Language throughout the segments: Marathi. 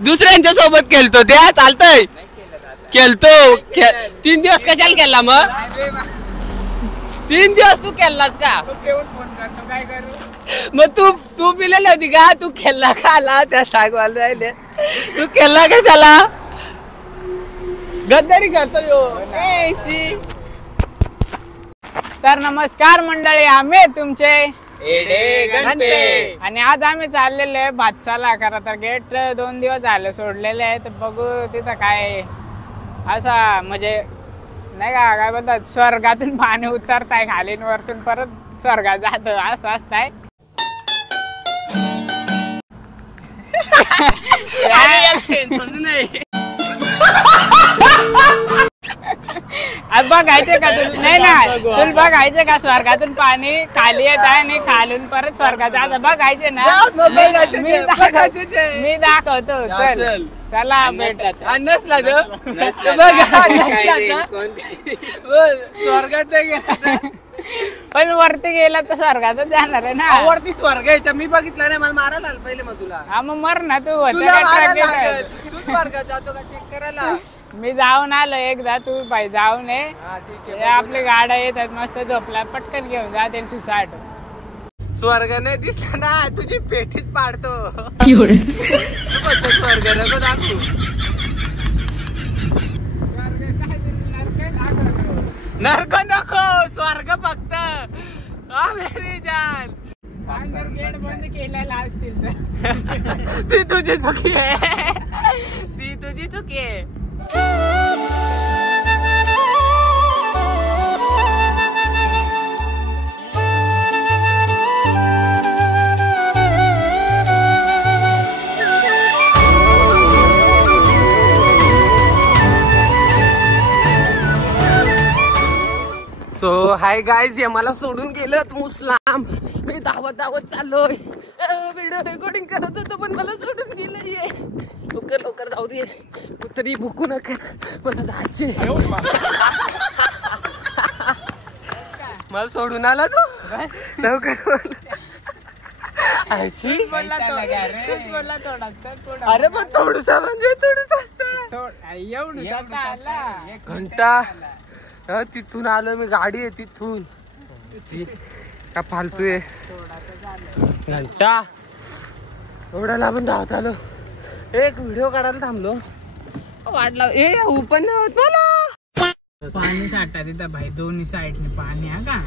दुसऱ्यांच्या सोबत खेळतो त्या चालतंय खेळतो 3 दिवस कशाला केला मग 3 दिवस तू खेळलास का मग तू पिलेली होती का तू खेळला का आला त्या सागवाला राहिले तू खेळला कशाला गद्दारी करतो यो तर नमस्कार मंडळी आम्ही तुमचे आणि आज आम्ही चाललेलो आहे भातसाला खरं तर गेट 2 दिवस झाले सोडलेले आहे तर बघू तिथं काय असा म्हणजे नाही का काय बोलतात स्वर्गातून पाणी उतरताय खालीन वरतून परत स्वर्गात जात असं असताय बघायचे का तुला नाही ना तुला बघायचे का स्वर्गातून पाणी खाली येत आहे आणि खालून परत स्वर्गात जात बघायचे ना मी दाखवतो चल चला भेटत नसला स्वर्गात पण वरती गेला तर स्वर्गातच जाणार आहे ना वरती स्वर्ग आहे मी बघितलं नाही मला मारायला आलं पहिले मग तुला हा मग मर ना तू तू स्वर्गात जातो का चेक करायला मी जाऊन आलो एकदा तू बाई जाऊन ये आपली गाड्या येतात मस्त झोपला पटकन घेऊन जा त्यांची 60 स्वर्ग नाही दिसला ना तुझी पेटीच पाडतो स्वर्ग नको दाखवू नरक नको स्वर्ग फक्त गेट बंद केलेला असतील ती तुझी चुकी आहे ती तुझी चुकी आहे सो हाय गाईज हे मला सोडून गेलं मुस्लाम मी धावत चाललोय व्हिडिओ रेकॉर्डिंग करत होतो पण मला सोडून गेलं ये लवकर जाऊ दे तरी भुकू नका मला जायचे मला सोडून आला तू लवकर अरे पण थोडस म्हणजे थोडस एवढं घंटा तिथून आलो मी गाडी आहे तिथून का फालतू आहे घंटा एवढा लांबून धावत आलो एक व्हिडिओ काढायला थांबलो वाटला पण नाही होत मला पाणी साठा तिथं भाई दोन्ही साईडने पाणी आहे का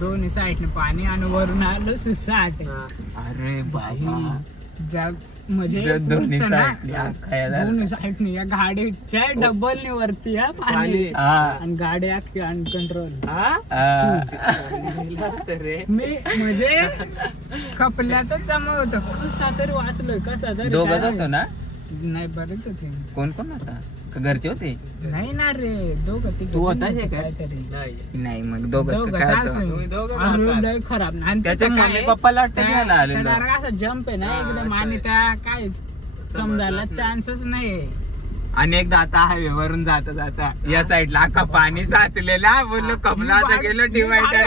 दोन्ही साईडने पाणी आणि वरून आलो सुसाट अरे भाई म्हणजे दोन्ही साईडने या गाडीच्या डबल वरती हा पाणी आणि गाडी अख्खी अनकंट्रोल मी म्हणजे कपल्यातच जमा होत कसा तरी वाचलोय कसा तरी दोघं होतो ना नाही बरेच होते कोण होता घरचे होते नाही ना रे दोघं तू होताच काहीतरी नाही मग दोघं खराब आणि त्याच्या मम्मी पप्पाला असं जम्प आहे ना एकदम आणि त्या काय समजायला चान्सच नाही आणि एकदा आता हायवे वरून जाता या साईडला अख्खा पाणी साचलेला बोललो कमला गेलो डिवायडर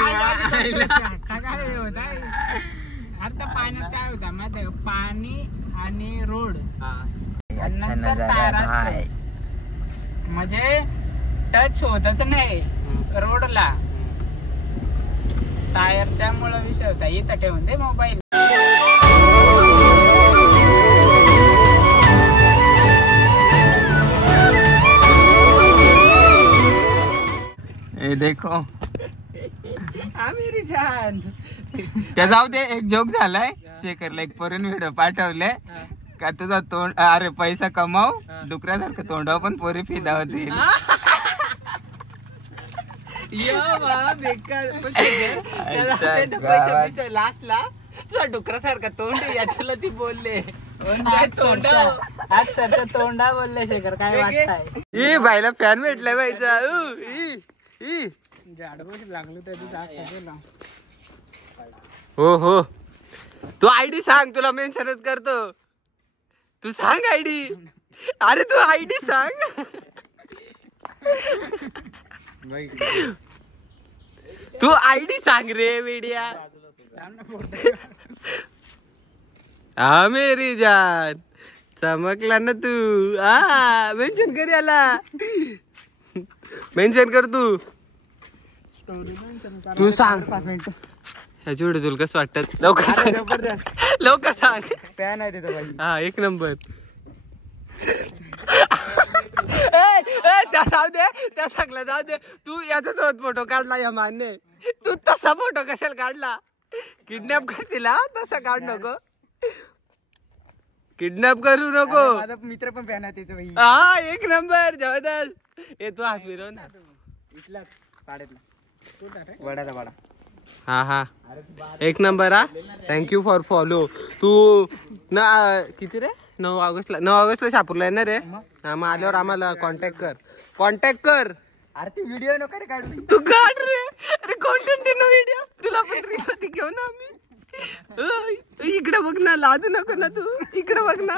काय होता आता पाण्यात काय होता माहिती पाणी आणि रोड म्हणजे टच होतच नाही रोडला टायर त्यामुळे विषय होता इथं ठेवून दे मोबाईल देखो मेरी जान त्या जाऊ दे एक जोक झालाय शेखरला एक पोरीने व्हिडिओ पाठवले का तुझा तोंड अरे पैसा कमाव डुकऱ्यासारखं तोंडावर पण पोरी फिदा होती लास्टला तुझा डुकऱ्यासारखा तोंड याच्याला ती बोलले तोंडा बोलले शेखर काय वाटतंय बाईला फॅन भेटलाय बाईचा लागलो त्याची हो तू आयडी सांग तुला मेन्शनच करतो तू सांग आयडी अरे तू आयडी सांग तू आयडी सांग रे मीडिया मेरी जान चमकला ना तू. हा मेन्शन कर याला, मेन्शन कर तू. तू सांग 5 मिनिट ह्याची व्हिडिओ तुला कसं वाटत? लवकर सांग, लवकर सांग. पॅन आहे तिथं बाई. हा एक नंबर. त्या जाऊ दे, त्या सगळं जाऊ दे. तू याचाच फोटो काढला या मान्य. तू तसा फोटो कशाला काढला? किडनॅप करशील तसा काढ नको, किडनॅप करू नको. माझा मित्र पण पॅन आहे तिथं बाई. हा एक नंबर जबरदस्त. ये तू हात फिरव ना. इथलाच पाड्यातला वडाचा वाडा. हा हा एक नंबर. हा थँक्यू फॉर फॉलो. तू ना किती रे 9 ऑगस्टला शापूरला येणार रे. हा मग आल्यावर आम्हाला कॉन्टॅक्ट कर, कॉन्टॅक्ट कर. अरे ती व्हिडिओ नको रे काढू. तू काढ रे. अरे कॉन्टेंट आहे ना व्हिडिओ. तुला पण रील घेऊ ना आम्ही. इकडे बघ ना, लादू नको ना तू. इकडे बघ ना,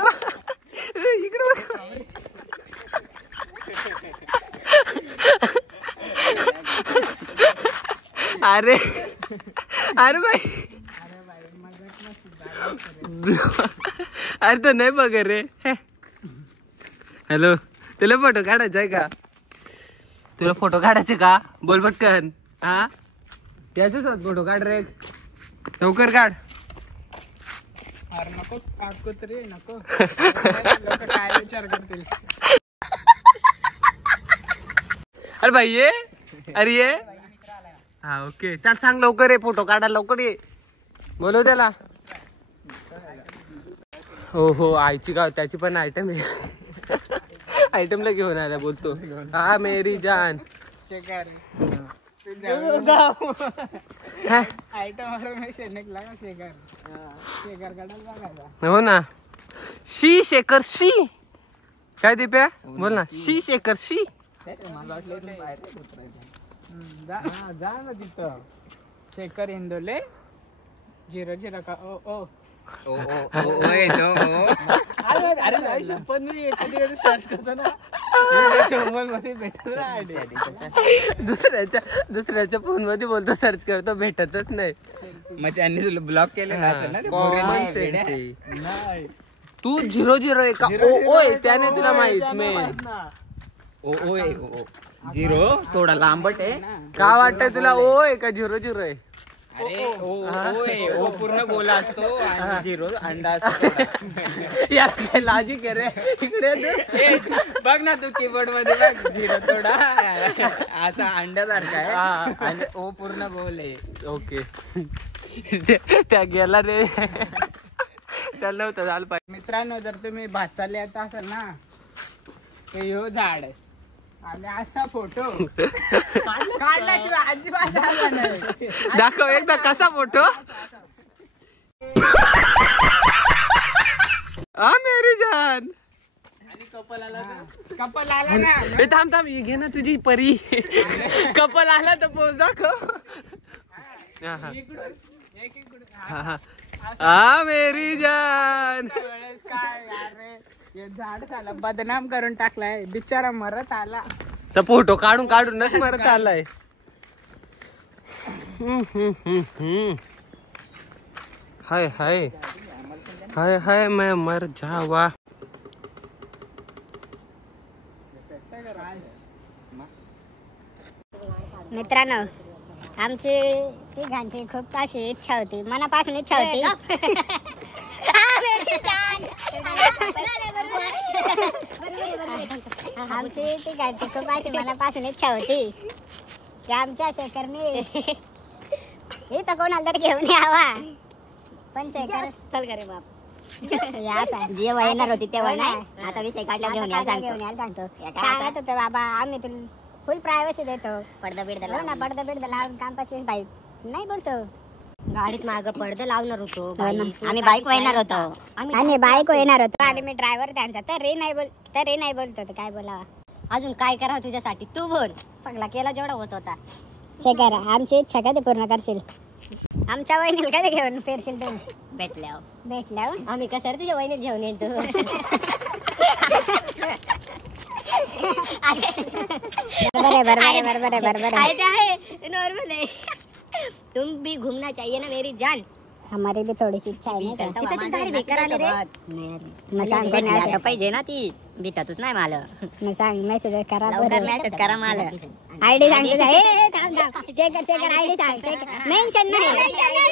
इकडे बघ. अरे अरे भाई, अरे तो नाही बघ रे. हॅलो, तुला फोटो काढायचा आहे का? तुला फोटो काढायचे का? बोल पटकन. हा याचाच फोटो काढ रे, लवकर काढ. अरे नको काढतो तरी नको. लोकं काय विचार करतील. अरे भाई ये, अरे ये. हा ओके चल सांग लवकर ये, फोटो काढा लवकर ये. बोलव त्याला. हो हो आईची गाव त्याची पण आयटम आहे. आयटमला घेऊन आला बोलतो. हा मेरी जान. हो ना. शी शेखर शी. काय दिप्या बोल ना. शी शेखर शी. जा ना तिथं. शेखर इंदोले 00 का ओ ओ दुसऱ्याच्या फोन मध्ये बोलतो, सर्च करतो, भेटतच नाही. मग त्यांनी तुला ब्लॉक केलेला असेल ना. तू 00 आहे का? ओ ओय त्याने तुला माहित मी. ओ 0 थोडा लांबट आहे. का वाटतंय तुला ओ आहे का 00 आहे? अरे ओ पूर्ण गोला असतो आणि 0 अंडा असतो. यार काय लॉजिक आहे रे. इकडे बघ ना तू कीबोर्ड मध्ये बघ. 0 थोडा असा अंड्यासारखा आहे आणि ओ पूर्ण गोल आहे. ओके त्या गेला रे. त्याला नव्हतं झालं पाहिजे. मित्रांनो, जर तुम्ही भातसाला येत असाल ना, ते ह्यो झाड आहे आणि असा फोटो काढल्याशिवाय अजिबात आला नाही. दाखव एकदा कसा फोटो. हा मेरी जान. कपल आला ना. ए थांब थांब, ही घे ना तुझी परी. कपल आला तर पोच दाखव. हा मेरी जान. काय अरे हे झाड झाला बदनाम करून टाकलाय बिचारा, मरत आला. तर फोटो काढून काढूनच मरत आलाय. हाय हाय हाय हाय मैं मर जावा. मित्रांनो, आमची तिघांची खूप अशी इच्छा होती, मनापासून इच्छा होती. आमची तिघांची खूप अशी मनापासून इच्छा होती की आमच्या शेखरने इथं कोणाला तर घेऊन यावा. पण शेखर चल करे बाप जेव्हा येणार होती तेव्हा नाही. आता विषय काढला घेऊन यायला सांगतो. सांगत होतं बाबा आम्ही तुला फुल प्रायव्हसी देतो. पडदा बिडदा लाव ना, पडदा बिडदा लावून कामपाशी बाई नाही बोलतो. गाडीत मागं पडदा लावणार होतो. आम्ही बाईक येणार होतो. आणि बाईक येणार होतो आणि मी ड्रायव्हर त्यांचा. तर रे नाही बोलतो. काय बोलावा अजून काय करावं तुझ्यासाठी? तू बोल. सगळा केला जेवढा होत होता. शेखर, आमची इच्छा कधी पूर्ण करशील? आमच्या वहिनीला कधी घेऊन फिरशील तुम्ही? भेटल्यावर आम्ही कसं तुझ्या वहिनीला घेऊन येतो. बरोबर है, नॉर्मल है. तुम भी घूमना चाहिए ना मेरी जान. हमारी भी थोडीशी इच्छा आहे नाही का? मग सांग कोणी आलं? पाहिजे ना ती भेटतच नाही मला मग सांग मेसेज करा मेसेज करा मला आयडी सांगतो शेखर आयडी सांग मेन्शन नाही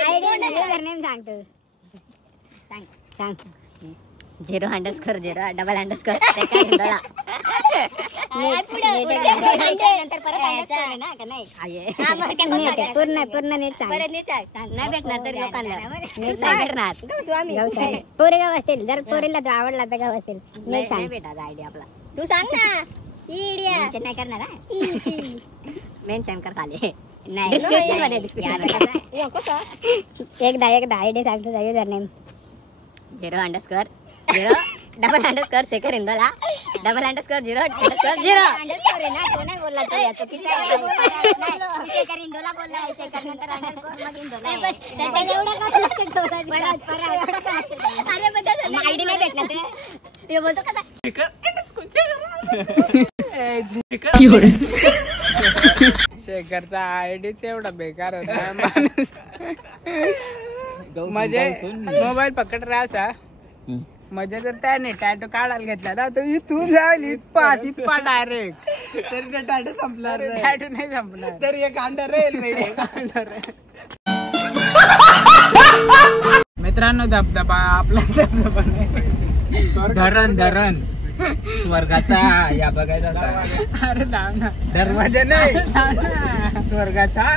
आयडी नेम सांगतो सांग 0_0 डबल अंडरस्कोर पूर्ण नीट सांग नाही भेटणार तर लोकांना नीट सांग पोरे गाव असतील जर पोरीला तो आवडला तर गाव असेल नीट सांग भेटा आयडिया आपला तू सांग ना इडिया नाही करणार मेन्शन कर खाली एकदा आयडी सांगतो user name 0_0 double underscore Shekhar Indola double underscore 0_0 underscore ना तो नाही बोलला तो याचं शेखर इंदोला बोलला शेखर नंतर अंडरस्कोर मग इंदोला आयडी नाही भेटला ते बोलतो कसा शेखरचा आयडीच एवढा बेकार होता माणूस म्हणजे मोबाईल पकड राहा म्हणजे जर त्याने टॅटो काढायला घेतला ना तर इथून जाईल इतपा डायरेक्ट तरी टाटा संपला टॅटो नाही संपणार तरी एक अंडर राहील मित्रांनो धबधबा आपला धबधबा नाही धरण स्वर्गाचा या बघायचा अरे थांब ना दरवाजा नाही थांब ना. स्वर्गाचा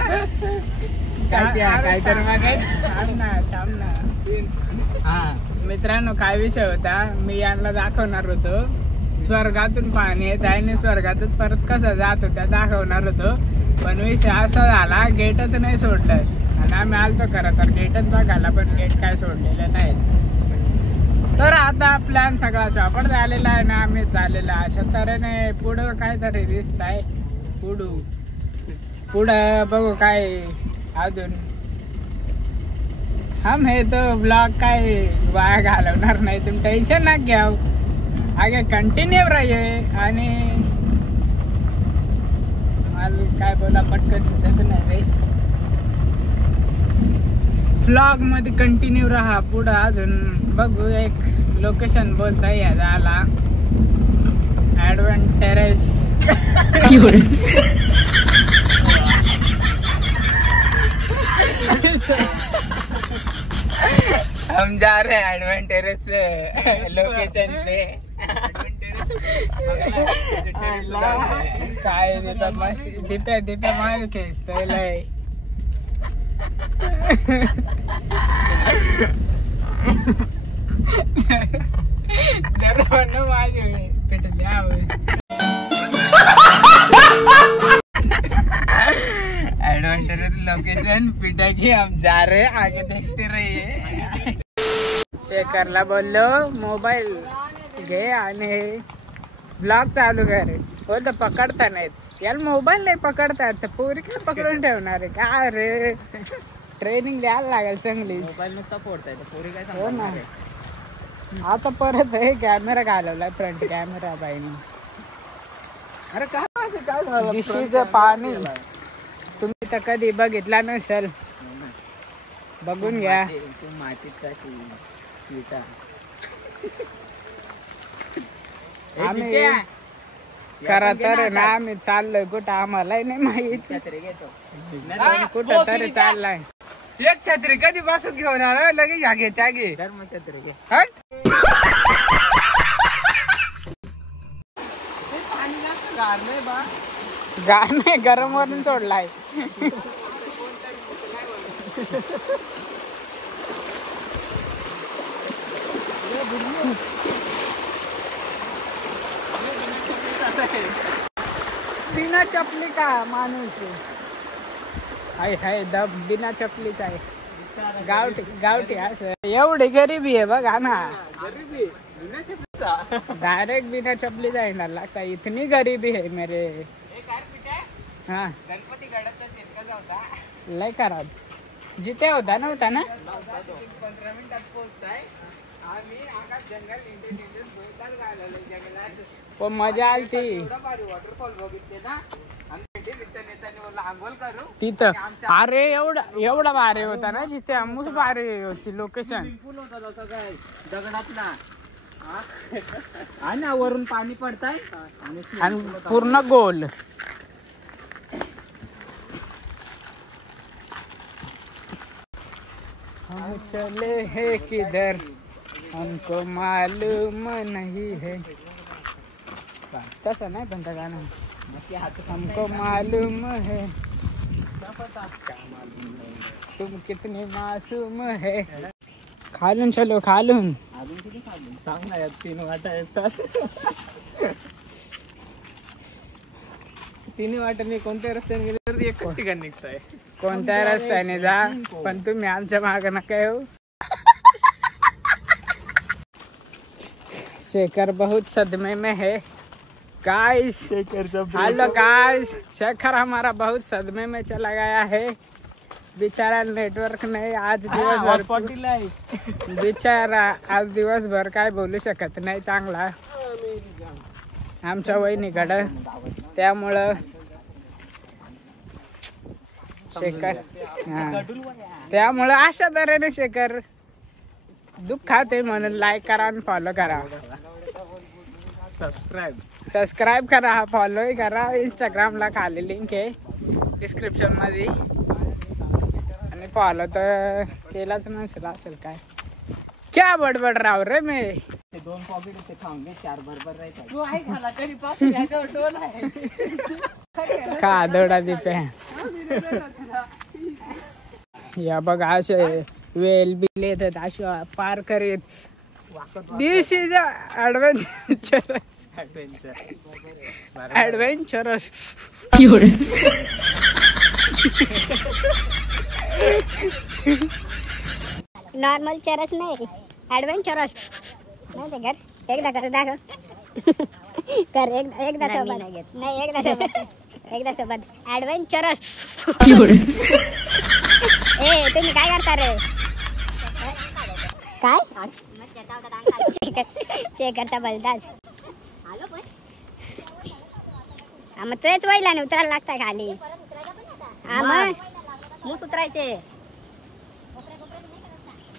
काय तर थांब ना हा मित्रांनो काय विषय होता मी यांना दाखवणार होतो स्वर्गातून पाणी येत आणि स्वर्गातून परत कसं जात होत्या दाखवणार होतो पण विषय असा झाला गेटच नाही सोडलं आणि आम्ही आलतो खरं तर गेटच बघायला पण गेट काय सोडलेलं नाही तर आता प्लॅन सगळा चॉपट झालेला आहे ना आम्ही चाललेला अशा तऱ्हेने पुढं काहीतरी दिसत आहे पुढं बघू काय अजून हम हे तो ब्लॉग काय वाया घालवणार नाही तुम्ही टेन्शन ना घ्या आगे कंटिन्यू रहिए आणि मला काय बोला पटकन सुचत नाही रे व्लॉग मध्ये कंटिन्यू राहा पुढं अजून बघू एक लोकेशन बोलता याला ॲडव्हेंचरस हम जा रहे हैं एडवेंचरस लोकेशन पे काय तिथे मार खेचतोय लय माझे पेटले एडवेंचरस लोकेशन पिटा की हम जा रहे हैं आगे देखते रहिए शेखरला बोललो मोबाईल घे आणि ब्लॉग चालू कर बोलतो पकडता नाहीत याला मोबाईल नाही पकडता तर पोरी काय पकडून ठेवणार आहे काय रे ट्रेनिंग द्यायला लागेल चांगली मोबाईल नुसता फोडताय पोरी काय हो ना आता परत हे कॅमेरा घालवलाय फ्रंट कॅमेरा बाईने अरे काय झालं डिशीचं पाणी तुम्ही तर कधी बघितला नसेल बघून घ्या तू मातीत कशी पिता आम्ही करा तर ना आम्ही चाललोय कुठं आम्हाला नाही माहित कुठं तरी चाललाय एक छत्री कधी बसून घेऊन आला लगेच ह्या घे त्या घे धर्म छत्री घे गाणे गरम वरून सोडलाय बिना चपली का माणूस हाय दब बिना चपलीचा आहे गावठी असं एवढी गरिबी आहे बघा ना डायरेक्ट बिना चपलीचा येणार लागता इतनी गरिबी है मेरे हाँ गणपती गडाचा शेत कसा होता लय खराब जिथे होता नव्हता ना 15 मिनिटात पोहोचताय आम्ही आकाश जंगल इंडियन बोलताच राहिलो जंगलात पण मजा आली ती भारी वॉटरफॉल बघितले ना आम्ही रिटर्न येताना आंघोळ करू तिथं. अरे एवढा भारी होता ना जिथे, आम्ही भारी होती लोकेशन. पूल होता तसं काय दगडातला आणि वरून पाणी पडताय आणि पूर्ण गोल. हम चले है किधर हमको मालूम नहीं है. तसं नाही पण त्या गाणं. हमको मालूम है तुम कितनी मासूम है. खालून चलो खालून. अजून किती खाल्ली सांग ना. 3 वाटा येतात. 3 वाटाने कोणत्या रस्त्याने गेले तर एकच ठिकाण निघताय. कोणत्या रस्त्याने जा पण तुम्ही आमच्या मागे नका येऊ. शेखर बहुत सदमे में है गाइस. हेलो गाइस, शेखर हमारा बहुत सदमे में चला गया है. बेचारा नेटवर्क नाही आज दिवसभर. बिचारा आज दिवसभर काय बोलू शकत नाही चांगला आमच्या वहिनीकडं. त्यामुळं शेखर त्यामुळं अशा तऱ्हेने शेखर दुःखात आहे. म्हणून लाईक करा आणि फॉलो करा. सबस्क्राईब करा, फॉलो करा. इंस्टाग्रामला खाली लिंक आहे डिस्क्रिप्शन मध्ये. आणि फॉलो तर केलाच नसेल असेल काय. क्या बडबड राव रे मी. 2 पॉकेट होते खाऊंगे 4 बरोबर राहायचं. तू आहे खाला कधी पासून याच्यावर टोल आहे. का दौडा देते. या बघा असे वेल बिल येतात अशा पार करीत. दिस इज ॲडव्हेंचरस. नॉर्मल चरस नाही, ॲडव्हेंचरस नाही ते. कर एकदा कर दाखव. कर एकदा सोबत नाही, एकदा सोबत ॲडव्हेंचरस. ए तुम्ही काय करता रे. काय शेखरचा बलदास. मग तेच वहिला उतरायला लागता खाली. मग मूस उतरायचे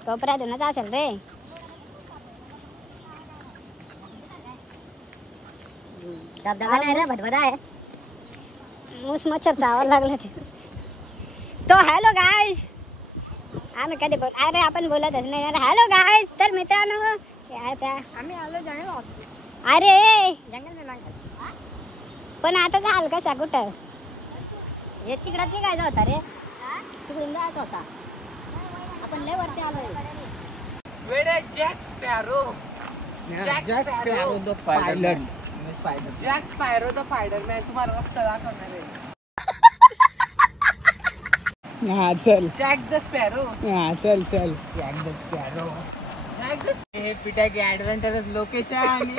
कोपऱ्यातूनच असेल रे. धबधबा नाही रे, भटभदा आहे. मूस मच्छर चावायला लागला ते. तो हॅलो गाईज. आम्ही कधी अरे आपण बोलतच नाही. अरे हॅलो गाईज. तर मित्रांनो आम्ही आलो जाणे. अरे पण आता झालं कसा कुठं हे तिकडं निघायचा होता रे. तिकडून जायचा होता. आपण लय वरती आलोय. वेडे jack sparrow. Jack sparrow the pilot. Jack sparrow the Spiderman. तुम्हाला रस्ता दाखवणार आहे. हा चल. Jack the sparrow. हा चल चल. Jack the sparrow. Jack the हे पिटा की ॲडव्हेंचरस लोकेशन.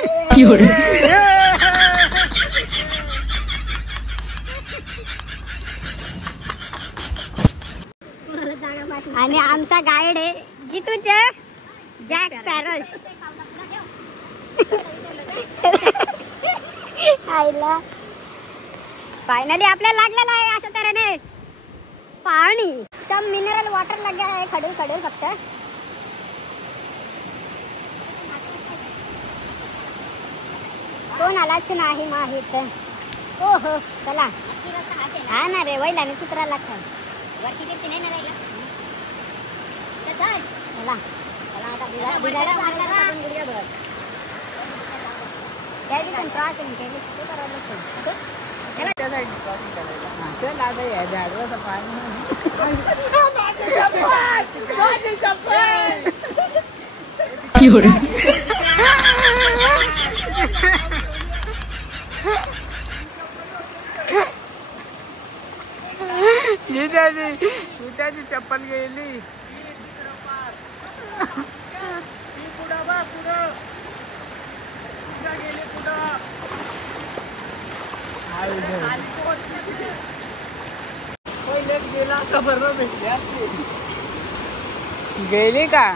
आणि आमचा गाईड आहे जितू जॅक स्पॅरोस. आईला फायनली आपल्याला लागलेला आहे अशा तऱ्हेने पाणी. सम मिनरल वॉटर लग गया है खडे खडे फक्त. कोण आलाच नाही माहित. हो हो चला. हा ना रे वैलाने सुतरा लागतात. वरती किती नाही ना राहिला. चला चला आता बिलाला लागणार गुडघ्या बघ. त्याची पण क्रॉसिंग केली ते बरोबर. चल आता या झाडवाचं पाणी. त्याची चप्पल गेली. गेली का.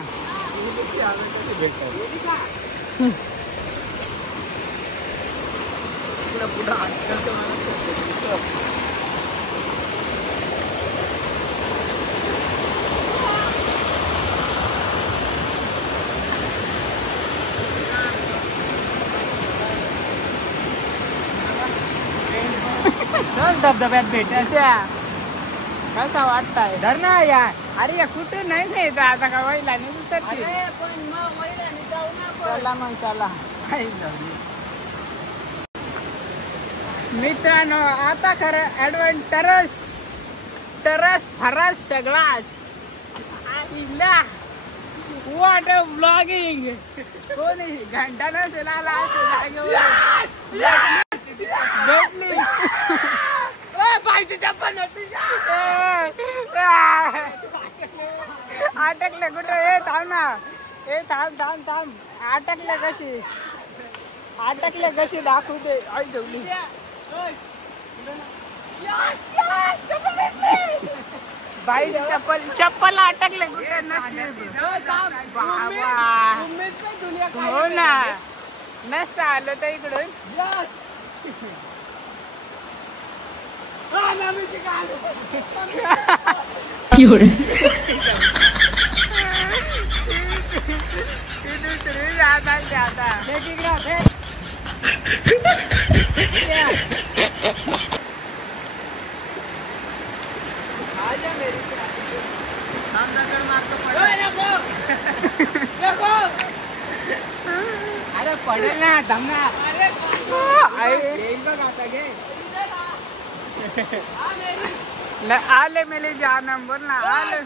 धबधब्यात भेटायच्या कसा वाटताय धर ना यार. अरे या कुठे नाही नेत आता का वैला तर चला मग चला मित्रांनो आता खरं ऍडव्हेंचरस टरस फरस सगळाच वॉट अ ब्लॉगिंग कोणी घंटा नसेल आला असेल भेटली अटकले कुठे ए थांब ना ए थांब अटकले कशी दाखवू दे आई ठेवली बाई चप्पल अटकले कुठे हो ना नसतं आलं तर इकडून अरे पडेल ना धमना. आले मेले जानम बोल ना आले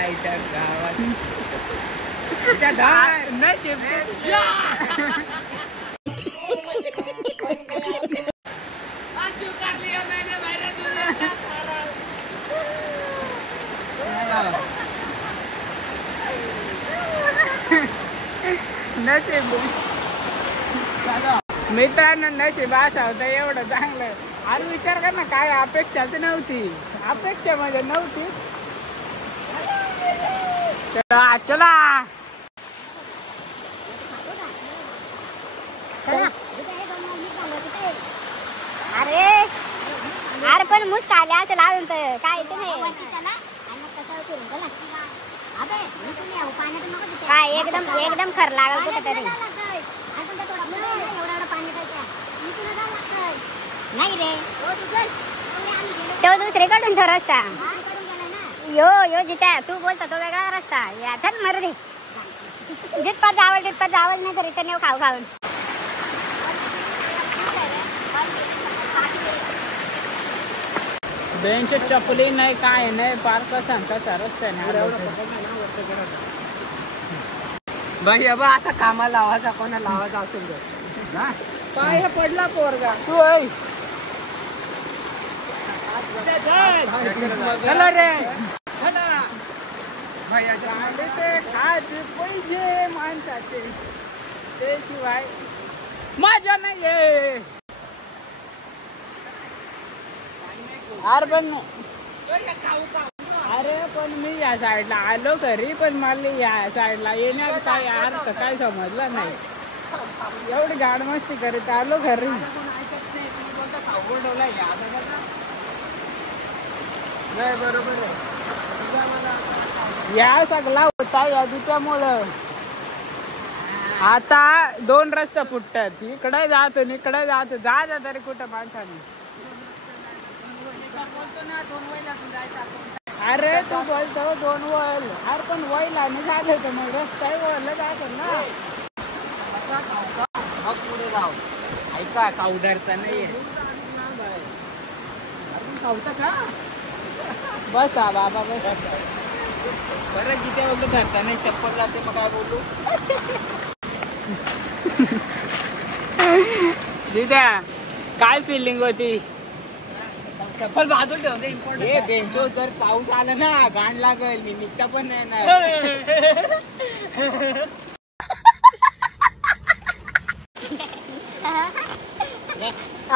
आईच्या गावात नशीब मित्रांनो नशीब असा होता एवढं चांगलं. आणि विचार कर ना काय अपेक्षाच नव्हती अपेक्षा म्हणजे नव्हती. चला चला अरे अरे पण मुस्क आले असेल अजून तर काय नाही काय एकदम एकदम खर लागल कुठे तरी नाही रे तो दुसरीकडून तो रस्ता यो जिथे तू बोलता तो वेगळा रस्ता या चल मर दे जितपत जावं नाही तर रिटर्न येऊ खाऊन बेंच चपली नाही काय नाही पार कसा रस्त्याने भाई अब असा कामाला लावायचा कोणा लावायचा असेल तर पाय पडला पोरगा तू चला रे खायचे पैसे माणसाचे ते शिवाय मजा नाहीये. अरे पण मी या साईडला आलो घरी पण मला या साईडला येण्यात काय अर्थ काय समजला नाही. एवढी गाड मस्ती करीत आलो घरी. या सगळा होता या त्यामुळं आता 2 रस्ते फुटतात. इकडे जातो इकडे जातो जा तरी कुठं माणसाने. अरे तू बोलतो 2 वळ अरे पण वयला नाही झालं तर मग रस्ता वळला जातो ना. पुढे जाऊ ऐका काउदरचा नाहीये खावता का बसा बाबा बस. बरं जिथे एवढं धरता नाही चप्पल जाते मग काय बोलू. दिद्या काय फिलिंग होती. चप्पल बाजूला ठेवते इम्पॉर्टंट. बेंचो जर पाऊस आला ना गाण लागल मी निघता पण नाही ना.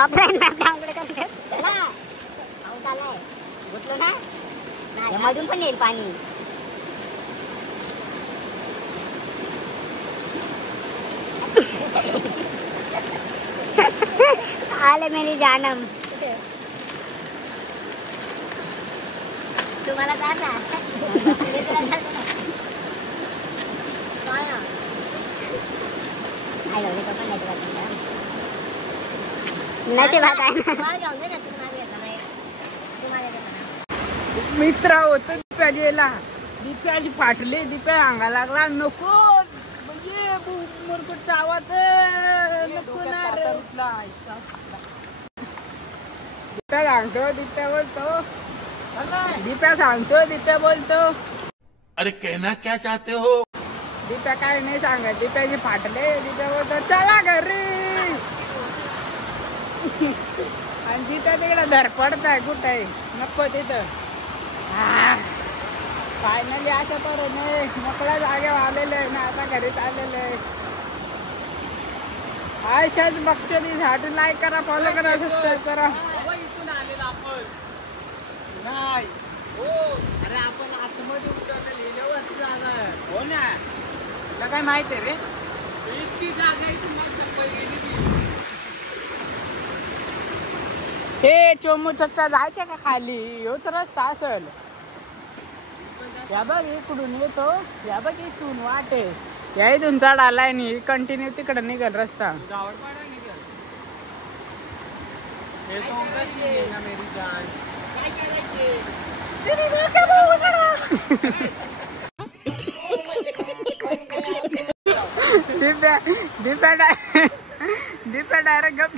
ऑफलाईन मॅप डाउनलोड करून ठेव ना. पाऊस आलाय गुतलो ना नाही मधून पण येईल पाणी. आले मेरी जानम तुम्हाला जाता नशिबात आहे ना. मित्र होतो दिप्याजीला. दिप्याची फाटली, दिप्या अंगा लागला नको म्हणजे मुरकुटचा आवाज नको ना रे. दिप्या सांगतो, दिप्या बोलतो, दिप्या सांगतो, दिप्या बोलतो. अरे कहना क्या चाहते हो? दिप्या काय नाही सांगत. दिप्याची फाटले, दिप्या बोलतो चला घरी. आणि तिथं तिकडे धरपडत आहे कुठे नको तिथं. फायनली अशा तऱ्हेने मोकळ्या जागेवर आलेलं आहे ना, आता घरीच आलेलं आहे. अशाच बघतो लाईक करा, फॉलो करा, सबस्क्राईब करा. इथून आलेला आपण नाही हो. अरे आपण आतमध्ये उतरलं लिहिल्यावरती जाणार. हो ना, तुला काय माहित आहे रे? इतकी जागा इथून गेली ती. हे चोमू चच्चा जायचं का खाली? ह्योच रस्ता असेल. या बघ इकडून येतो, या बघ इथून वाटे या इथून चढ आलाय नी कंटिन्यू तिकडे निघल रस्ता. गावडपाडा निघाल. हे तो उगाच आहे ना मेरी जान. काय करायचे? दिप्या डायरेक्ट गप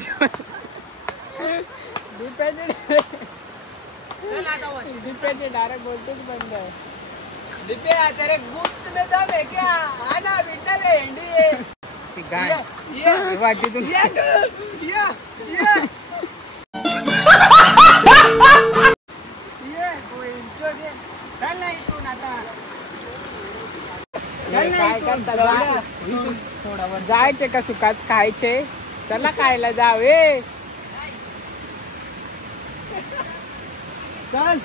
दिप्याचे डायरेक्ट बोलतेच बंद. दिप्या तेरे गुप्त में दम है क्या? आना बेटा भेंडी है. वाटीतून जायचे का सुखात खायचे? चला खायला जावे. चल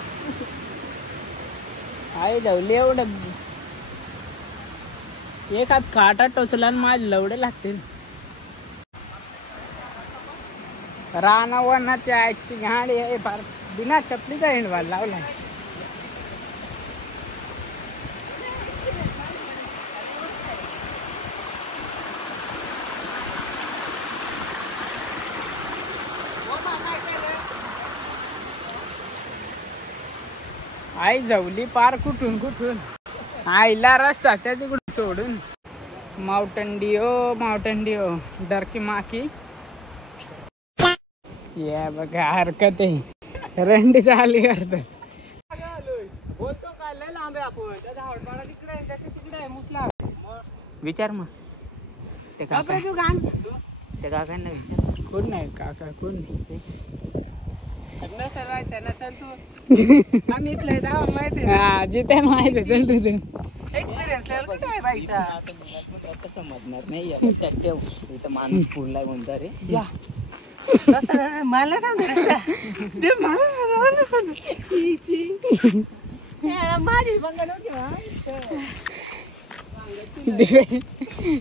आई लवली एवढं एक हात काटा टोचला आणि माझे लवडे लागतील. राणा वनाची आईची गाडी आहे फार बिना चपलीचा हिंडवायला लावलाय. आई जवली पार कुठून कुठून आईला रस्ता त्या तिकडून सोडून. माउंटन डिओ डरकी माकी या बघा हरकत आहे. रंडी चालली करतात. बोलतो का लय लांब आहे आपण. त्याचा हडपाडा तिकडे आहे, त्याच्या तिकडे आहे मुसला. विचार मग ते काका, तू घाण ते काकांना विचार. कोण नाही काका कोण नाही. नसेल माहिती नसेल तू. आम्ही इथलं माहिती हा जिथे माहिती असेल तिथे एक्सपिरियन्स कुठे आहे बाईचा? समजणार नाही लक्षात ठेव. इथं माणूस पुरलाय म्हणता रे. या मला माझी बंगाल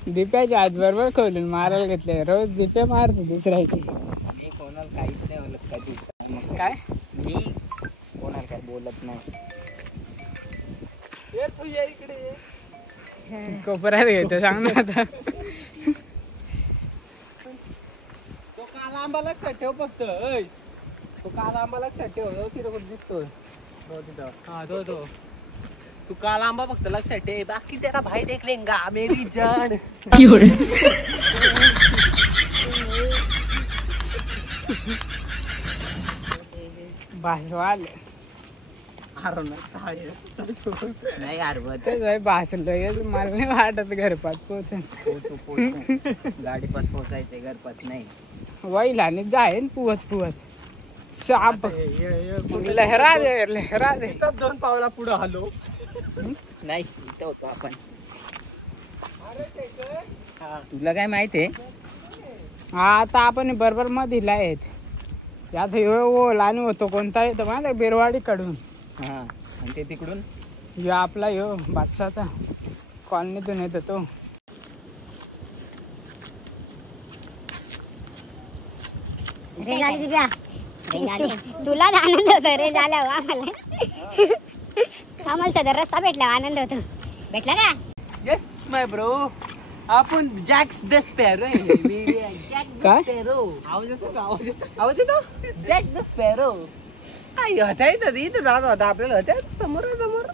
दिप्याच्या आज बरोबर खोलून मारायला घेतले. रोज दिप्या मारतो दुसऱ्याची. मी कोणाला काहीच नाही बोलत कधी. मग काय मी कोणाला काय बोलत नाही. तू ये इकडे. कोपऱ्यात घेतो सांग ना आता. तो काला आंबा लक्षात ठेव फक्त. तो काला आंबा लक्षात ठेव. तिथे कुठे दिसतो हा तो तू काला आंबा फक्त लक्षात ठेव. बाकी तेरा भाई देख लेंगा मेरी जान. भासवाल नाही यार भासलं मला नाही वाटत घरपात पोचन. गाडीपात पोहोचायचंय घरपात नाही. वैल आणि जाईन पुवत साप लहरा दे. 2 पावला पुढे हलो. नाही इथं होतो आपण. तुला काय माहित आहे? आता आपण बरोबर मधीला आहेत. यात ओल आणि होतो कोणता येतो माझ्या बेरवाडी कडून. हा आणि ते तिकडून यो आपला यो बादशाचा कॉलनीतून येतो तो. तुला आनंद होतो रे झाला आम्हाला सदर रस्ता भेटला आनंद होतो. भेटला का? येस माय ब्रो. आपण जॅक्स द स्पॅरो काय? आवाज येतो जॅक द स्पॅरो. होता इथं जात होता आपल्याला होत्या समोर समोर.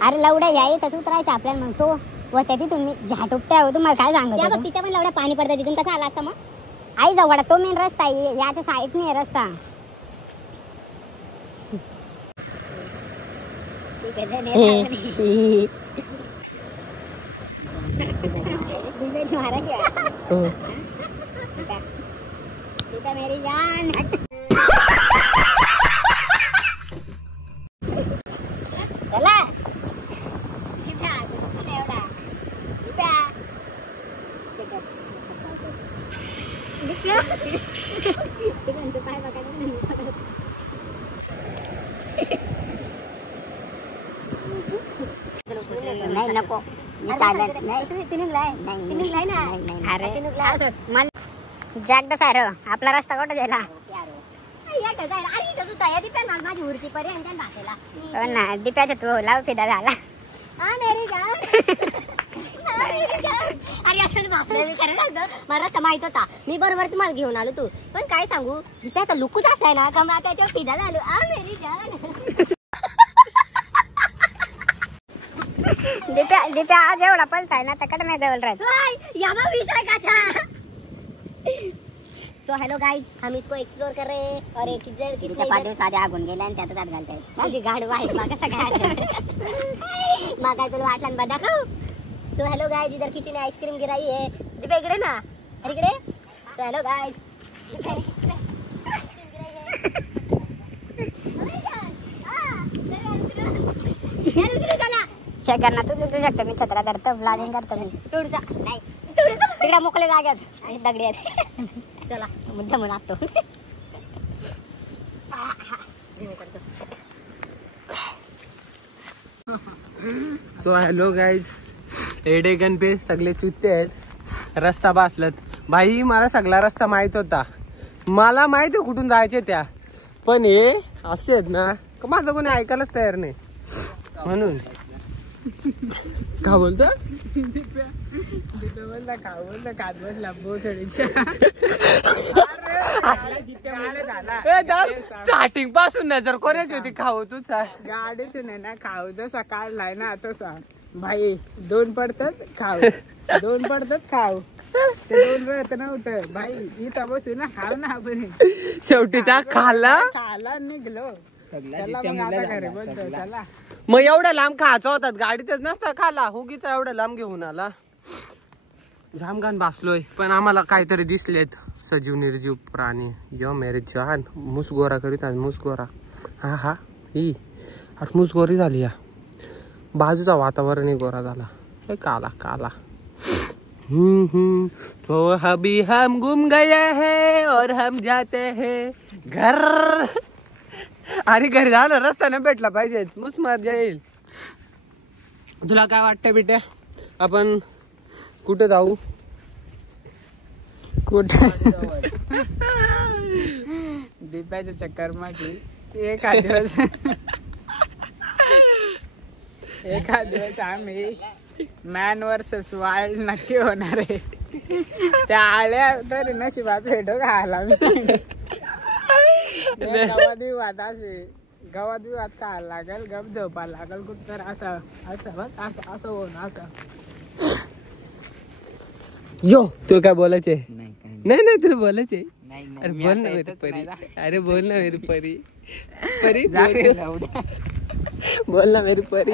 अरे लवड्या याय तसं उतरायचं आपल्याला मग तो व त्या तिथून मी झाटुपट्या हो तुम्हाला काय सांगतो तिथे पण लवड्या पाणी पडतं तिथून कसा आला असता मग आई जवळ तो मेन रस्ता आहे याच्या साईड नाही रस्ता. मेरी जान चला नाही नको जॅक द फॅरो आपला रस्ता कुठं गेला. माझी उरची पर्यंत ना दिप्याचा तो लाव फिदा झाला. अरे असं मला रस्ता माहित होता मी बरोबर तुम्हाला घेऊन आलो तू पण काय सांगू त्याचा लुकूच असाय ना का मला त्याच्यावर फिदा झालो. दिप्या आज एवढा पलताय ना त्याकडे नाही जवळ राहत. तो हेलो गाइस हम इसको एक्सप्लोर कर रहे हैं और एक कितने 5 दिवस आधी आगून गेला आणि त्यातच आत घालताय माझी गाडी वाईट मागा सगळ्या मागा तुला वाटलं बदा खाऊ. सो हेलो गाइस इधर किसी ने आइसक्रीम गिराई है दिप्या इकडे ना अरे इकडे. तो हेलो गाइस शेखर ना तू सुटू शकतो मी छत्रा धरतो ब्लॉगिंग करतो मी तुडचा नाही तिकडे मोकळे जाग्यात दगडी आहेत. चला मुद्दा म्हणून आतो. सो हॅलो गाईज एडेगन पे सगळे चुत्ते आहेत. रस्ता बासलत भाई मला सगळा रस्ता माहित होता. मला माहित आहे कुठून जायचे त्या पण हे असे आहेत ना माझं कोणी ऐकायलाच तयार नाही म्हणून. का बोलतो स्टार्टिंग पासून नजर कोणाची होती खाऊ तू गाडीतून आहे ना खाऊ जसा काढलाय ना तसा भाई 2 पडतात खाऊ 2 पडतात खाऊ ते 2 राहत नव्हतं भाई इथं बसू ना खाऊ ना आपण. शेवटी त्या खाला निघलो. मग एवढ्या लांब खायचा होतात गाडीतच नसता खाला हुगीचा एवढ्या लांब घेऊन आला. जाम घाण बसलोय पण आम्हाला काहीतरी दिसलेत सजीव निर्जीव प्राणी. यो मेरे जान मुसगोरा करीत आज मुसगोरा. हा हा ही अरे मुसगोरी झाली या बाजूचा वातावरण गोरा झाला. हे काला काला. तो अभी हम गुम गए हैं और हम जाते हैं घर. अरे घरी झालं रस्ता नाही भेटला पाहिजे मुसमार जाईल. तुला काय वाटतं बेटे आपण कुठे जाऊ कुठे दिप्याच्या चक्कर मध्ये एखाद दिवस आम्ही मॅन वर्सेस वाईल्ड नक्की होणार आहे. त्या आल्या तरी नशिबात भेटो खायला गवात बिवात खायला लागल गप झोपायला लागल कुठ तर असं असं बघ असं असं होऊन असं. यो तू काय बोलायचे नाही नाही तुला बोलायचे. अरे बोल ना मेरी परी. अरे बोल ना मेरी परी परी बोल ना मेरी परी.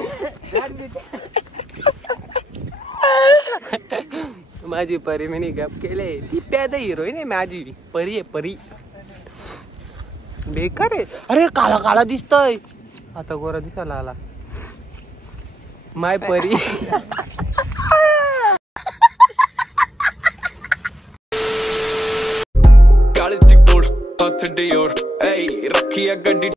माझी परी मी गप केले. ती प्यादा हिरोईन आहे माझी परी आहे परी. बेकार आहे. अरे काला काला दिसतोय आता गोरा दिसायला आला माय परी. काळजी गोड हथ डिओर ऐ रखिया गड्डी